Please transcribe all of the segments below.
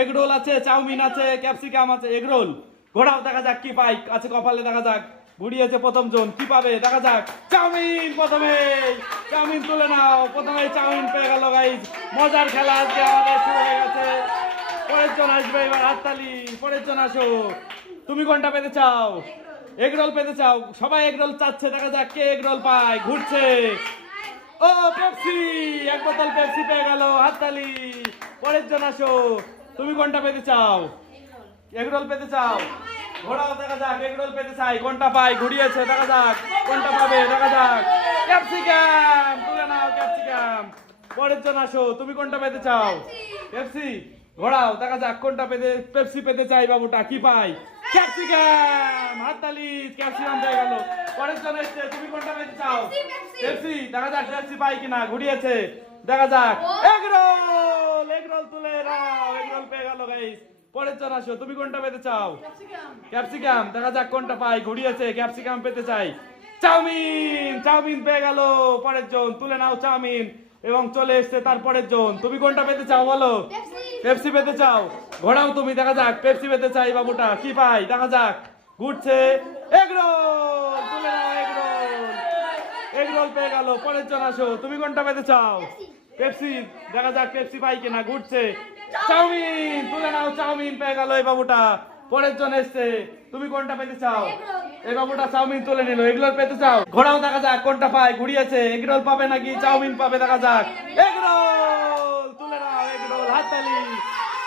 Egg roll আছে, chowmein আছে, capsicum আছে এগরোল ঘোড়াও দেখা যাক কি পাই, আছে কপালে দেখা যাক। ঘুরিয়েছে প্রথম জন কি পাবে? দেখা যাক। চাউমিন প্রথমে। চাউমিন তুলে নাও। প্রথমে চাউমিন পেয়ে গেল গাইজ মজার খেলা আজকে আমাদের শুরু হয়ে গেছে। পরের জন আসবে, এবার হাততালি। পরের জন আসো। তুমি কোনটা পেতে চাও? এগ রোল পেতে চাও। সবাই এগ রোল চাচ্ছে, দেখা যাক কে এগ রোল পায়। ঘুরছে। ও, পেপসি! এক বোতল পেপসি পেয়ে গেল, হাততালি। পরের জন আসো। তুমি কোনটা পেতে চাও? এগ রোল পেতে চাও? ঘোড়াও দেখা যাক এগ রোল পেতে চাই। কোনটা পাই? ঘুরিয়েছে দেখা যাক। কোনটা পাবে? দেখা যাক। ক্যাপসিকাম তুলে নাও ক্যাপসিকাম। পরের জন আসো তুমি কোনটা পেতে চাও? পেপসি। ঘোড়াও দেখা যাক কোনটা পেতে পেপসি পেতে চাই বাবুটা কি পাই? ক্যাপসিকাম হাততালি ক্যাপসিকাম পেয়ে গেল। পরের জন এসছে তুমি কোনটা পেতে চাও? পেপসি দেখা যাক পেপসি পাই কিনা। ঘুরিয়েছে দেখা যাক। এগ রোল এগ রোল তুলে নাও এগ রোল পেয়ে গেল গাইস পরের জন আসো তুমি কোনটা পেতে চাও? ক্যাপসিকাম। দেখা যাক কোনটা পাই ঘুরিয়েছে ক্যাপসিকাম পেতে চাই। চাউমিন চাউমিন পেয়ে গেল পরের জন তুলে নাও চাউমিন। এবং চলে এসছে তারপরের জন তুমি কোনটা পেতে চাও বলো? পেপসি পেতে চাও। ঘোড়াও তুমি দেখা যাক পেপসি পেতে চাই বাবুটা কি পাই দেখা যাক। ঘুরছে এগরোল তুলে নাও এগরোল এগরোল পেয়ে গেল পরের জন আসো তুমি কোনটা পেতে চাও? পেপসি দেখা যাক পেপসি পাই কিনা ঘুরছে। চাউমিন, তুলে নাও চাউমিন, পেয়ে গেল এই বাবুটা। পরের জন এসছে। তুমি কোনটা পেতে চাও? এই বাবুটা চাউমিন তুলে নিল। এগরোল পেতে চাও? ঘোড়াও দেখা যাক কোনটা পায়। ঘুরিয়েছে। এগরোল পাবে নাকি? চাউমিন পাবে, দেখা যাক। এগরোল! তুলে নাও এগরোল হাততালি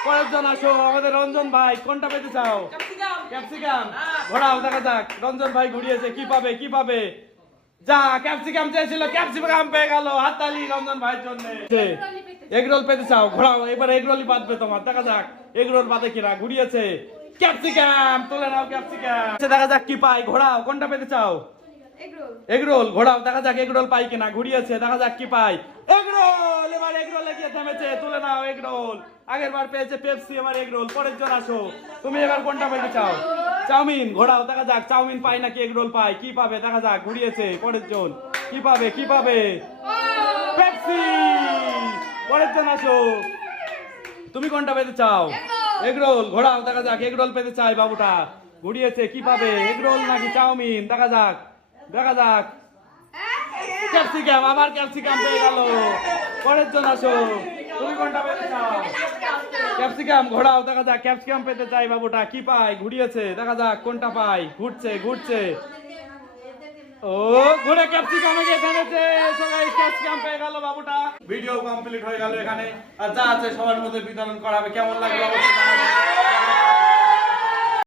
পরের জন আসো। আমাদের রঞ্জন ভাই, কোনটা পেতে চাও? ক্যাপসিকাম। ঘোড়াও দেখা যাক। রঞ্জন ভাই ঘুরিয়েছে। কি পাবে? কি পাবে? যা ক্যাপসিকাম চেয়েছিল ক্যাপসিকাম পেয়ে গেল হাততালি রঞ্জন ভাইয়ের জন্য। এগরোল পেতে চাও। ঘোড়াও এবার এগরোলই বাঁধবে তোমার দেখা যাক এগরোল বাঁধে কিনা ঘুরিয়েছে। ক্যাপসিকাম তুলে নাও ক্যাপসিকাম দেখা যাক কি পাই ঘোড়াও কোনটা পেতে চাও? এগরোল ঘোড়াও দেখা যাক এগরোল পাই কিনা ঘুরিয়েছে দেখা যাক কি পাই। এগরোল এবার এগরোলে গিয়ে থেমেছে তুলে নাও এগরোল আগের বার পেয়েছে পেপসি এবার এগরোল পরের জন আসো। তুমি এবার কোনটা পেতে চাও? চাউমিন ঘোড়াও দেখা যাক চাউমিন পাই নাকি এগরোল পাই কি পাবে? দেখা যাক ঘুরিয়েছে পরের জন। কি পাবে? কি পাবে? পেপসি! পরের জন আসো তুমি কোনটা পেতে চাও? এগরোল ঘোড়াও দেখা যাক এগরোল পেতে চাই বাবুটা। ঘুরিয়েছে কি পাবে? এগরোল নাকি চাউমিন? দেখা যাক দেখা যাক। ক্যাপসিকাম আবার ক্যাপসিকাম পেয়ে গেল। পরের জন আসো তুমি কোনটা পেতে চাও ক্যাপসিকাম ঘোড়াও দেখা যাক ক্যাপসিকাম পেতে চাই বাবুটা। কি পাই? ঘুরিয়েছে দেখা যাক কোনটা পাই? ঘুরছে ঘুরছে। ও ঘুরে ক্যাপসিকামে গিয়ে ফেলেছে। সবাই ক্যাপসিকাম পেয়ে গেল বাবুটা। ভিডিও কমপ্লিট হয়ে গেল এখানে। আর যা আছে সবার মধ্যে বিতরণ করা হবে। কেমন লাগল অবশ্যই